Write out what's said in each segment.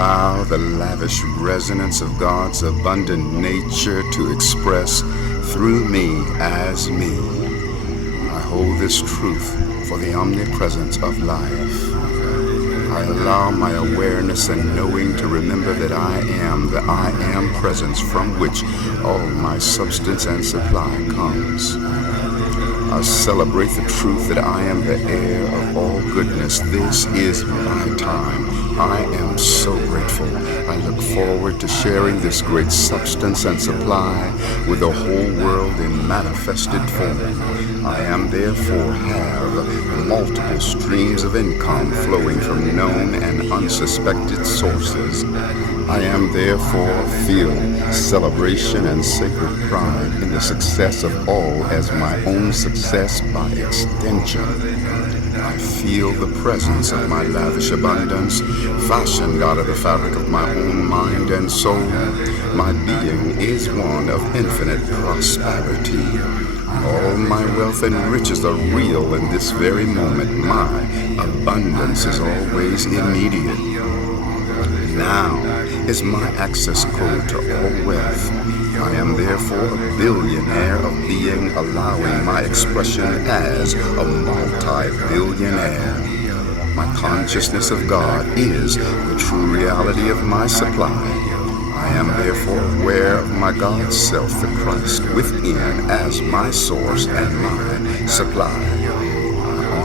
allow the lavish resonance of God's abundant nature to express through me as me. I hold this truth for the omnipresence of life. I allow my awareness and knowing to remember that I am the I am presence from which all my substance and supply comes. I celebrate the truth that I am the heir of all goodness. This is my time. I am so grateful. I look forward to sharing this great substance and supply with the whole world in manifested form. I am therefore have multiple streams of income flowing from known and unsuspected sources. I am therefore feel celebration and sacred pride in the success of all as my own success by extension. I feel the presence of my lavish abundance, fashioned out of the fabric of my own mind and soul. My being is one of infinite prosperity. All my wealth and riches are real in this very moment. My abundance is always immediate. Now is my access code to all wealth. I am therefore a billionaire of being, allowing my expression as a multi-billionaire. My consciousness of God is the true reality of my supply. I am therefore aware of my God self, the Christ, within as my source and my supply.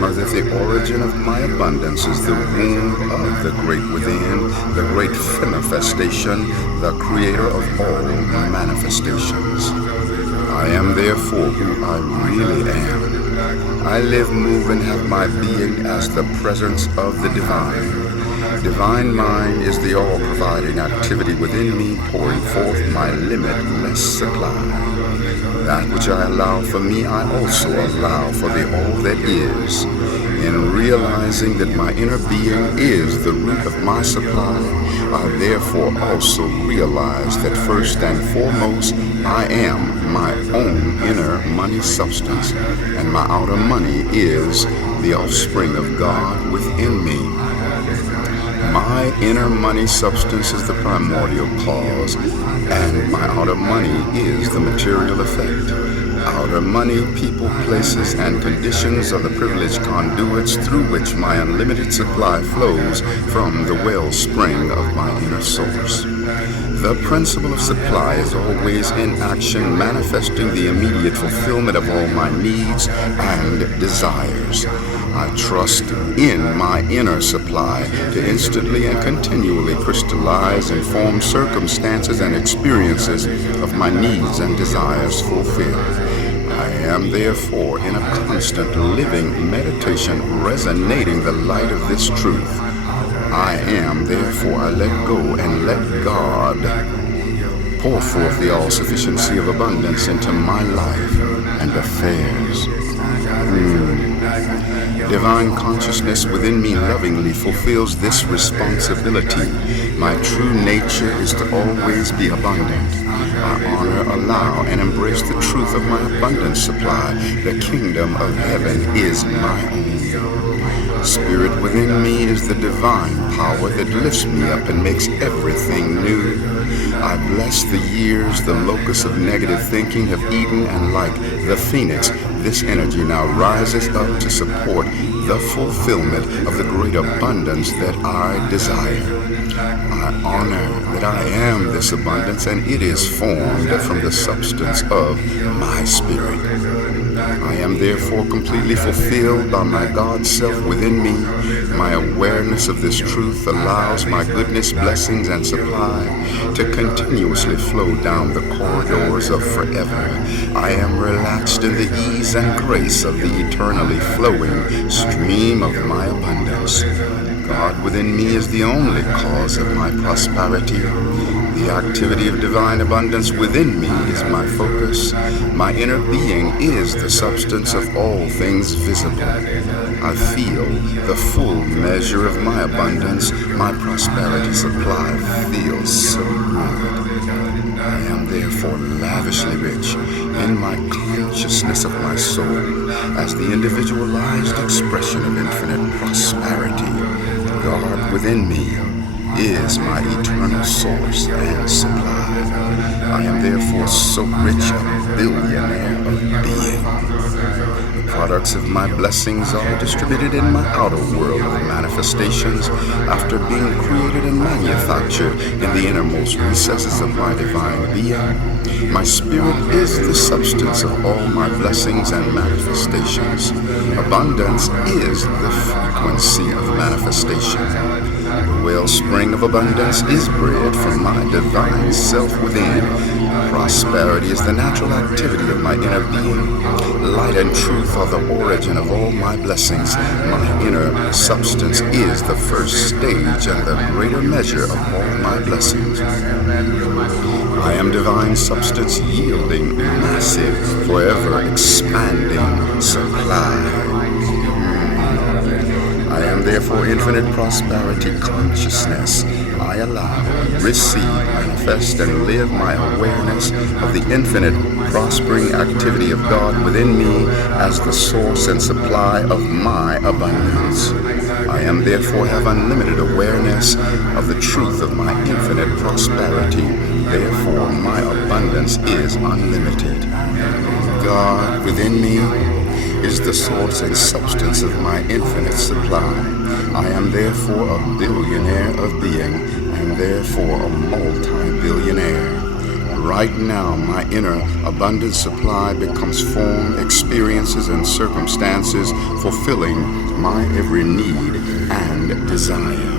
That the origin of my abundance is the womb of the great within, the great manifestation, the creator of all manifestations. I am therefore who I really am. I live, move, and have my being as the presence of the divine. Divine mind is the all-providing activity within me, pouring forth my limitless supply. That which I allow for me, I also allow for the all that is. In realizing that my inner being is the root of my supply, I therefore also realize that first and foremost, I am my own inner money substance, and my outer money is the offspring of God within me. My inner money substance is the primordial cause, and my outer money is the material effect. Outer money, people, places, and conditions are the privileged conduits through which my unlimited supply flows from the wellspring of my inner source. The principle of supply is always in action, manifesting the immediate fulfillment of all my needs and desires. I trust in my inner supply to instantly and continually crystallize and form circumstances and experiences of my needs and desires fulfilled. I am therefore in a constant living meditation, resonating the light of this truth. I am therefore I let go and let God pour forth the all-sufficiency of abundance into my life and affairs. Divine consciousness within me lovingly fulfills this responsibility. My true nature is to always be abundant. I honor, allow, and embrace the truth of my abundant supply. The kingdom of heaven is my own. Spirit within me is the divine power that lifts me up and makes everything new. I bless the years the locusts of negative thinking have eaten, and like the phoenix, this energy now rises up to support the fulfillment of the great abundance that I desire. I honor that I am this abundance, and it is formed from the substance of my spirit. I am therefore completely fulfilled by my God self within me. My awareness of this truth allows my goodness, blessings, and supply to continuously flow down the corridors of forever. I am relaxed in the ease and grace of the eternally flowing stream of my abundance. God within me is the only cause of my prosperity. The activity of divine abundance within me is my focus. My inner being is the substance of all things visible. I feel the full measure of my abundance. My prosperity supply feels so good. I am therefore lavishly rich in my consciousness of my soul as the individualized expression of infinite prosperity. God within me is my eternal source and supply. I am therefore so rich, a billionaire of being. The products of my blessings are distributed in my outer world of manifestations after being created and manufactured in the innermost recesses of my divine being. My spirit is the substance of all my blessings and manifestations. Abundance is the frequency of manifestation. The wellspring of abundance is bred from my divine self within. Prosperity is the natural activity of my inner being. Light and truth are the origin of all my blessings. My inner substance is the first stage and the greater measure of all my blessings. I am divine substance yielding massive, forever expanding supply. I am therefore infinite prosperity consciousness. I allow, receive, manifest, and live my awareness of the infinite prospering activity of God within me as the source and supply of my abundance. I am therefore have unlimited awareness of the truth of my infinite prosperity. Therefore, my abundance is unlimited. God within me is the source and substance of my infinite supply. I am therefore a billionaire of being, and therefore a multi-billionaire. Right now, my inner abundant supply becomes form, experiences, and circumstances, fulfilling my every need and desire.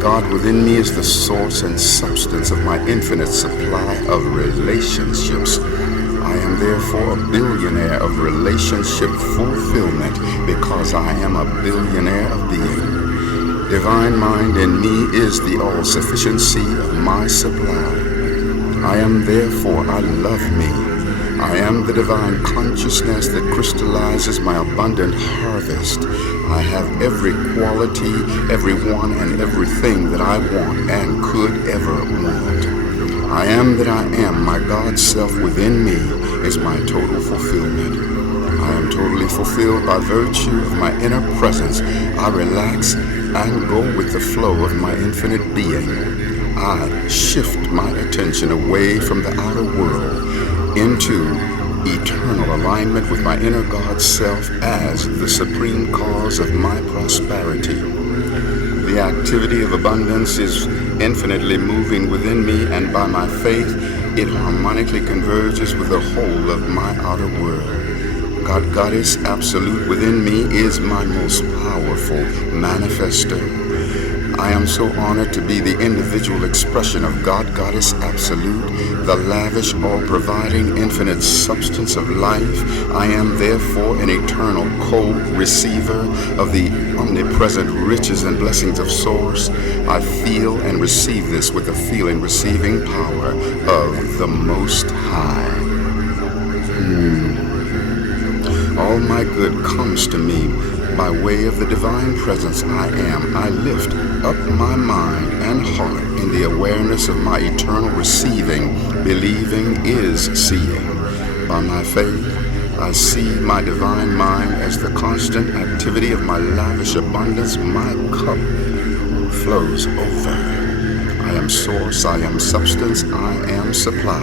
God within me is the source and substance of my infinite supply of relationships. I am therefore a billionaire of relationship fulfillment because I am a billionaire of being. Divine mind in me is the all-sufficiency of my supply. I am therefore, I love me. I am the divine consciousness that crystallizes my abundant harvest. I have every quality, everyone, and everything that I want and could ever want. I am that I am. My God self within me is my total fulfillment. I am totally fulfilled by virtue of my inner presence. I relax and go with the flow of my infinite being. I shift my attention away from the outer world into eternal alignment with my inner God self as the supreme cause of my prosperity. The activity of abundance is infinitely moving within me, and by my faith, it harmonically converges with the whole of my outer world. God Goddess Absolute within me is my most powerful manifester. I am so honored to be the individual expression of God Goddess Absolute, the lavish, all-providing, infinite substance of life. I am therefore an eternal co-receiver of the omnipresent riches and blessings of Source. I feel and receive this with the feeling receiving power of the Most High. All my good comes to me by way of the divine presence I am. I lift up my mind and heart in the awareness of my eternal receiving. Believing is seeing. By my faith, I see my divine mind as the constant activity of my lavish abundance. My cup flows over. I am source, I am substance, I am supply.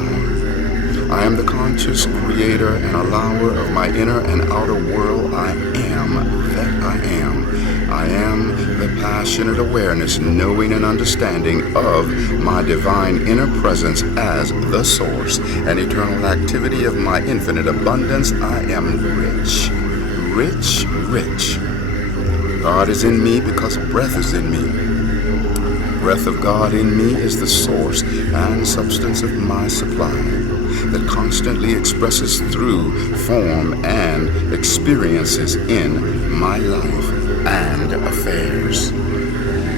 I am the conscious creator and allower of my inner and outer world. I am that I am. I am the passionate awareness, knowing and understanding of my divine inner presence as the source and eternal activity of my infinite abundance. I am rich, rich, rich. God is in me because breath is in me. Breath of God in me is the source and substance of my supply that constantly expresses through form and experiences in my life and affairs.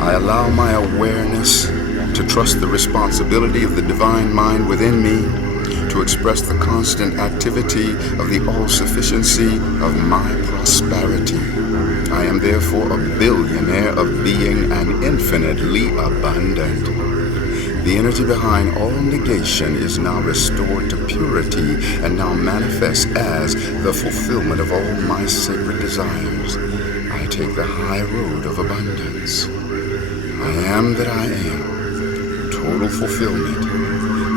I allow my awareness to trust the responsibility of the divine mind within me to express the constant activity of the all-sufficiency of my prosperity. I am therefore a billionaire of being and infinitely abundant. The energy behind all negation is now restored to purity and now manifests as the fulfillment of all my sacred desires. I take the high road of abundance. I am that I am, total fulfillment,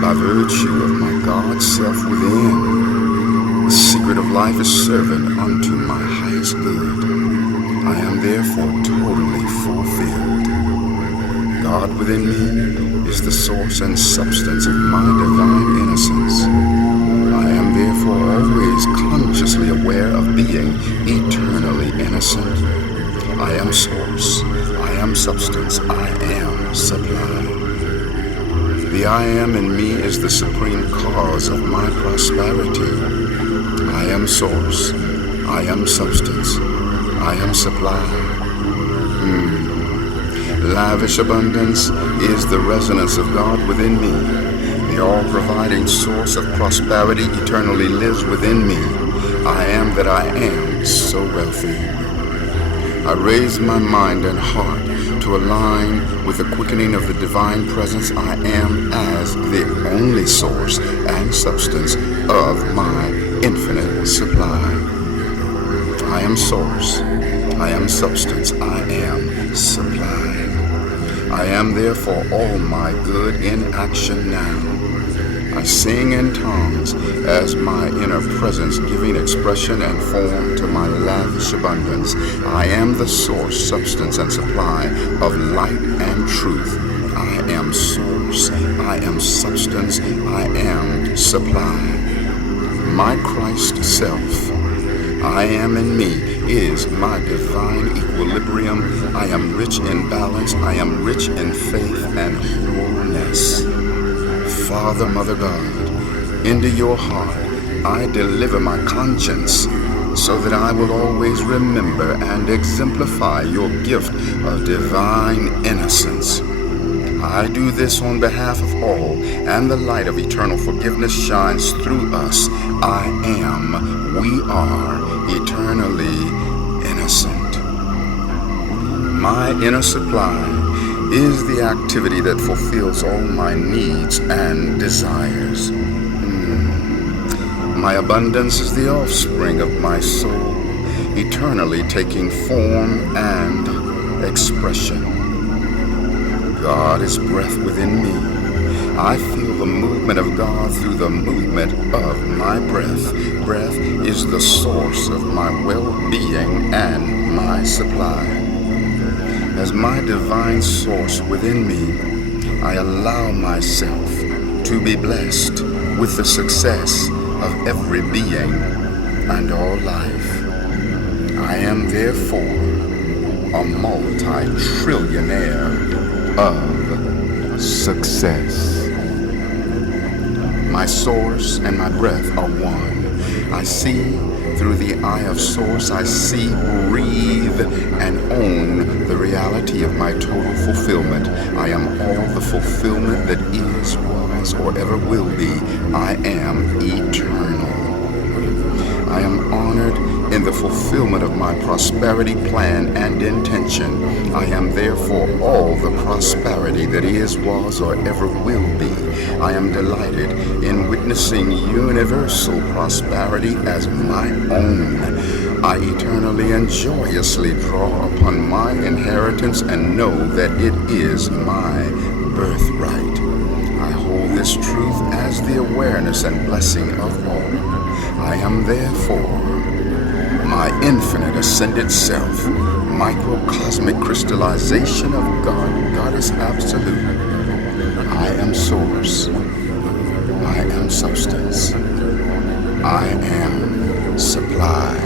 by virtue of my God self within. The secret of life is servant unto my highest good. I am therefore totally fulfilled. God within me is the source and substance of my divine innocence. I am therefore always consciously aware of being eternally innocent. I am source, I am substance, I am supply. The I am in me is the supreme cause of my prosperity. I am source, I am substance, I am supply. Lavish abundance is the resonance of God within me. The all-providing source of prosperity eternally lives within me. I am that I am so wealthy. I raise my mind and heart to align with the quickening of the divine presence. I am as the only source and substance of my infinite supply. I am source, I am substance, I am supply. I am therefore all my good in action now. I sing in tongues as my inner presence giving expression and form to my lavish abundance. I am the source, substance, and supply of light and truth. I am source, I am substance, I am supply. My Christ self, I am in me, is my divine equilibrium. I am rich in balance. I am rich in faith and wholeness. Father, Mother God, into your heart I deliver my conscience so that I will always remember and exemplify your gift of divine innocence. I do this on behalf of all, and the light of eternal forgiveness shines through us. I am, we are, eternally innocent. My inner supply is the activity that fulfills all my needs and desires. My abundance is the offspring of my soul, eternally taking form and expression. God is breath within me. I feel the movement of God through the movement of my breath. Breath is the source of my well-being and my supply. As my divine source within me, I allow myself to be blessed with the success of every being and all life. I am therefore a multi-trillionaire of success. My source and my breath are one. I see through the eye of source. I see, breathe, and own the reality of my total fulfillment. I am all the fulfillment that is, was, or ever will be. I am eternal. I am honored in the fulfillment of my prosperity plan and intention. I am therefore all the prosperity that is, was, or ever will be. I am delighted in witnessing universal prosperity as my own. I eternally and joyously draw upon my inheritance and know that it is my birthright. I hold this truth as the awareness and blessing of all. I am therefore my infinite ascended self, microcosmic crystallization of God, Goddess Absolute. I am source. I am substance. I am supply.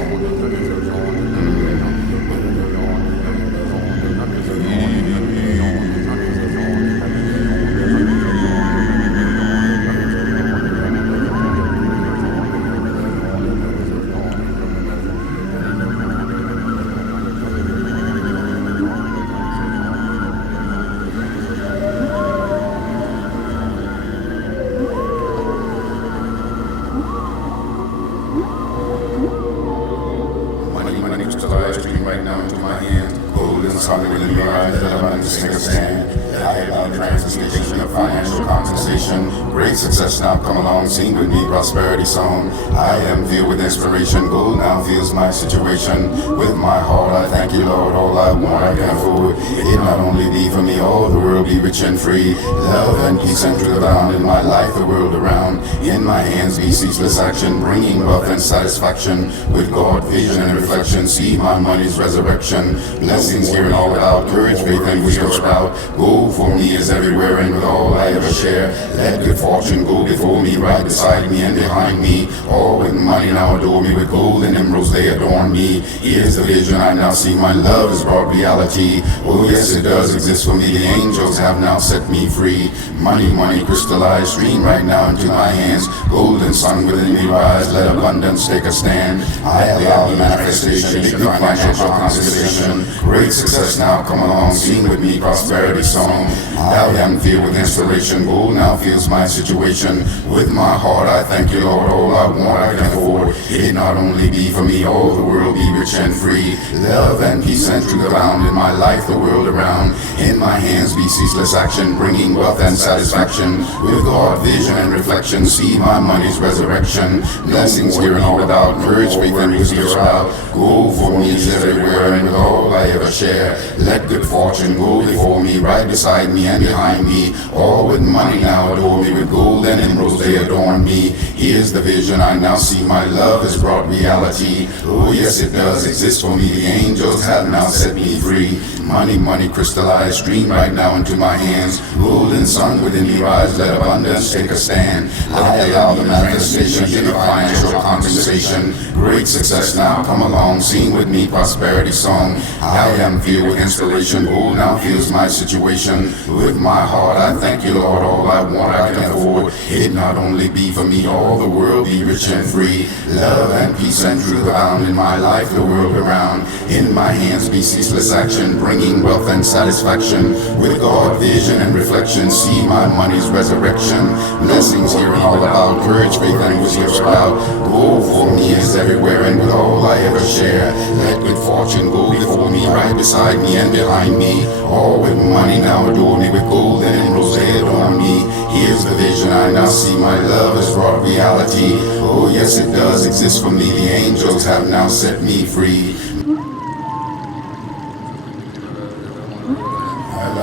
Right now into my hand, gold and solid in your eyes that I'm understanding. That I have no transmutation of financial compensation. Great success now come along, sing with me, prosperity song. I am filled with inspiration, gold now feels my situation. With my heart I thank you, Lord, all I want I can afford. It not only be for me, all the world be rich and free. Love and peace and truth abound in my life, the world around. In my hands be ceaseless action, bringing wealth and satisfaction. With God, vision and reflection, see my money's resurrection. Blessings here and all without, courage, faith and wisdom sprout. Gold for me is everywhere and with all I ever share. Let good fortune go before me, right beside me and behind me. All with money now adore me, with gold and emeralds they adorn me. Here's the vision I now see, my love is brought reality. Oh yes, it does exist for me, the angels have now set me free. Money crystallized, stream right now into my hands. Golden sun within me rise, let abundance take a stand. I allow the manifestation, big financial compensation. Great success now come along, sing with me, prosperity song. I am filled with inspiration, gold now feels my situation. With my heart I thank you, Lord, all I want I can afford. It not only be for me, all the world be rich and free. Love and peace and truth abound in my life, the world around. In my hands be ceaseless action, bringing wealth and satisfaction. With God, vision and reflection, see my money's resurrection. Blessings here and all without, courage, faith and wisdom sprout. Gold for me is everywhere and with all I ever share. Let good fortune go before me, right beside me and behind me. All with money now adore me, with gold and emeralds they adorn me. Here's the vision I now see, my love has brought reality. Oh yes, it does exist for me, the angels have now set me free. Money crystallized, stream right now into my hands. Golden sun within me rise, let abundance take a stand. I allow the manifestation, give a financial compensation. Great success now come along, sing with me, prosperity song. I am filled with inspiration, gold now feels my situation. With my heart I thank you, Lord, all I want I can afford. It not only be for me, all the world be rich and free. Love and peace and truth abound in my life, the world around. In my hands be ceaseless action, bringing wealth and satisfaction. With God, vision and reflection, see my money's resurrection. Blessings here and all about, courage, faith and wisdom sprout. Gold for me is everywhere and with all I ever share. Let good fortune go before me, right beside me and behind me. All with money now adore me, with gold and emeralds they adorn me. Here's the vision I now see, my love has brought reality. Oh yes, it does exist for me, the angels have now set me free.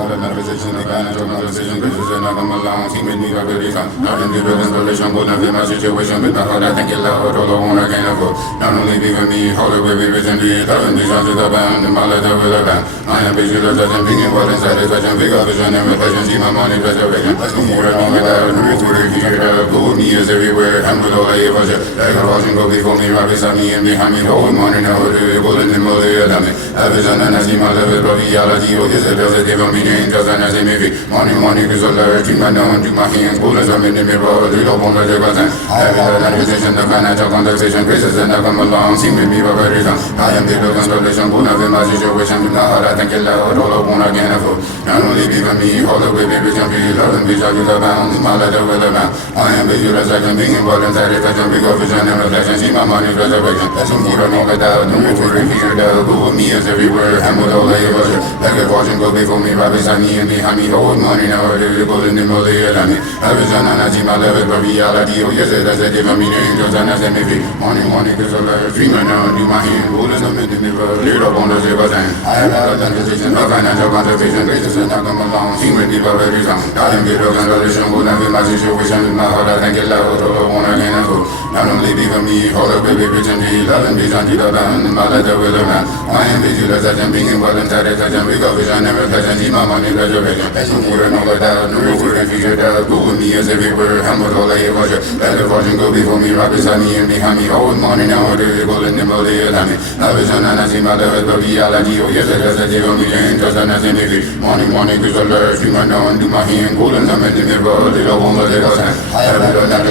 Manifestation, the financial compensation, gracious and I come along, see with me, I really come. Not in the inspiration, but not in my situation, with my heart, I thank you, Lord, all I want, I can afford. Not only be for me, all the way be rich and be, love and vision to the bound, and my letter will abound. I am busy, the judge and being what and satisfaction, big vision and reflection, see my money resurrection. Let's go here, I don't get out, the rich will figure it out. Go with me is everywhere, and with all I ever share. Like a watching go before me, right beside me and behind me, hold money now, the golden and more, they allow me. I vision and I see my love is brought reality, oh yes, it does, it give me angels and I say maybe money is all I dream I know into my hands. Bullets I'm in the mirror, they don't want to take a time. I have a manifestation, the financial compensation, graces and I come along, see me be very time. I am the constellation, good enough in my situation, with my heart I thank you, Lord, all I want I can afford. Not only be for me, all the way baby can be love and vision to the bound, my letter will abound. I am visualization, being important, satisfaction, big vision and reflection, see my money's resurrection. That's some more no without, no rich will figure it out. Go with me is everywhere, and with all I ever share. Like a fortune go before me, right beside me and behind me, hold money now, the golden and more they allow me. I vision and I see my love is for reality, oh yes, it does, it give me the angels and I say me free. Money is all I dream I know into my hand. Bullets I'm in the mirror, lit up on the silver time. I have a conversation, the financial conservation, graces and I come along, sing with me for very time. I am the constellation, good enough in my situation, with my heart I thank you, Lord, all I want I can afford. Not only be for me, all the baby rich and be love and vision to the bound, and my letter will abound. I am visualization, being important, satisfaction, big vision and reflection, see my money resurrection. That's some more no without, no rich will figure it out. Go with me is everywhere, and with all I ever share. Let the fortune go before me, right beside me and behind me. All money now, the golden and more they allow me. I vision and I see my love is for reality, oh yes, it does, it give me the angels and I say me free. Money is all I dream I know into my hand. Golden I'm in the mirror, they don't want to take a time. I have a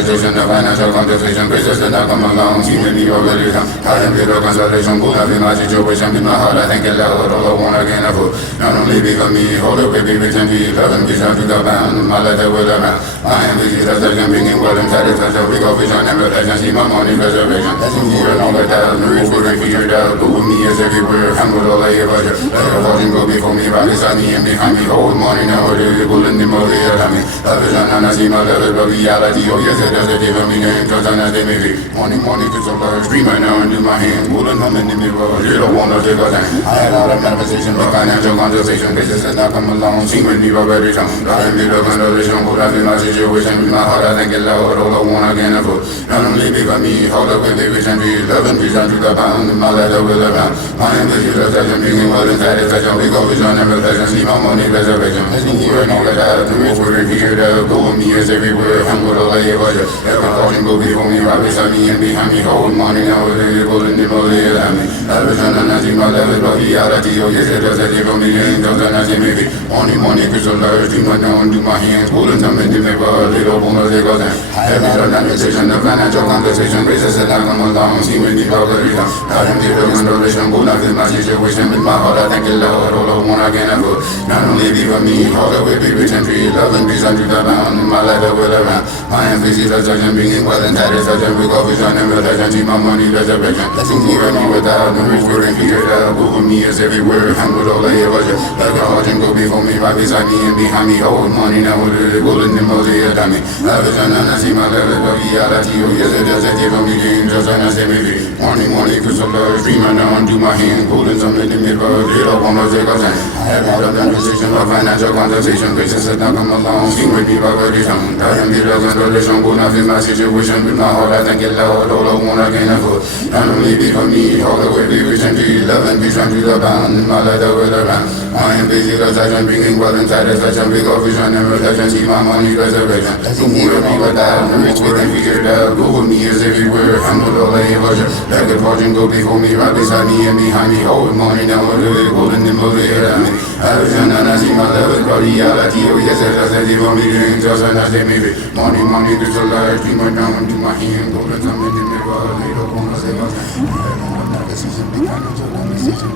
contemplation, the financial contemplation, graces that come along, seem to be already come. I am bitter consolation, good having my situation in my heart. I thank you, Lord, all I want again of food. Not only be for me, hold up, baby, rich and be loving, vision to the bound, my letter will around. I am busy, that's the bringing well and satisfaction, we go vision and reflection, see my money preservation. That's in here, and all the time, the rich will figure it out. Go with me is everywhere, I'm with all I ever do. Let your fortune go before me, right beside me and behind me. Hold money now, it is able in the mode, I mean, a vision and I see my level of reality. Oh, yes, it does, it give me name, just as they may be. Morning, cause I'm a dreamer now and do my hands, pulling them in the mirror. You don't want to take a thing. I had all the manifestation, the financial conversation, business has not come along. Seem with me already come. I am the consolation, but I feel my situation with my heart. I thank you, Lord, all I want again of food. Not only be for me, hold up with the rich and be loving, vision to the bound, my letter will around. I am the Jesus, that's bringing well and satisfaction. We go vision and reflection, see my money preservation. As in here and all that I have, the rich will figure it out. Go with me is everywhere, I'm with all I ever do. Every fortune go before me, right beside me and behind me. Hold money now, it is able in the mode, I mean, a vision and I see my level of reality. Oh, yes, it does, it give me angels and I say maybe. Morning, cause I'm a dreamer now and do my hands, pulling them in the mirror. Little bonus, they go down. I have had a conversation, the financial conversation, races that I come along. See with me already come. I am the consolation, but I feel my situation with my heart. I thank you, Lord, all I want again of food. Not only be for me, all the way be rich and free, love and peace unto the bound, my letter will around. I am busy, the surgeon, bringing well and satisfaction. We go vision and reflection, see my money resurrection. Blessings here and me without, the rich will figure it out. Over me is everywhere, I'm with all I ever do. Like a heart and go before me, right beside me and behind me. Hold money now, it is golden in the mode, I mean. I vision and I see my level of reality. Oh, yes, it does, it give me angels and I say maybe. Morning, cause I'm a dreamer now and do my hands, pulling some in the mirror. Little woman, take a time. I have had a conversation, a financial conversation, graces that now come along. Seem with me already come. I am the consolation, but I feel my situation with my heart. I thank you, Lord, all I want again of food. Not only be for me, all the way be rich and be love and be trying to the bound, my letter will around. I am busy, the surgeon, bringing well and satisfaction. We go vision and reflection, see my money preservation. Blessing here me without, the rich we can figure it out. Go with me is everywhere, I'm with all I ever do. Let the fortune go before me, right beside me and behind me. Hold money now, it is golden in the mode, I mean. I vision and I see my level of reality. Oh, yes, it does, it give me angels and I say maybe. Morning, cause I'm a dreamer now and do my hands, pulling some in the mirror. Little bonus, they go down. I have had a conversation, the financial conversation,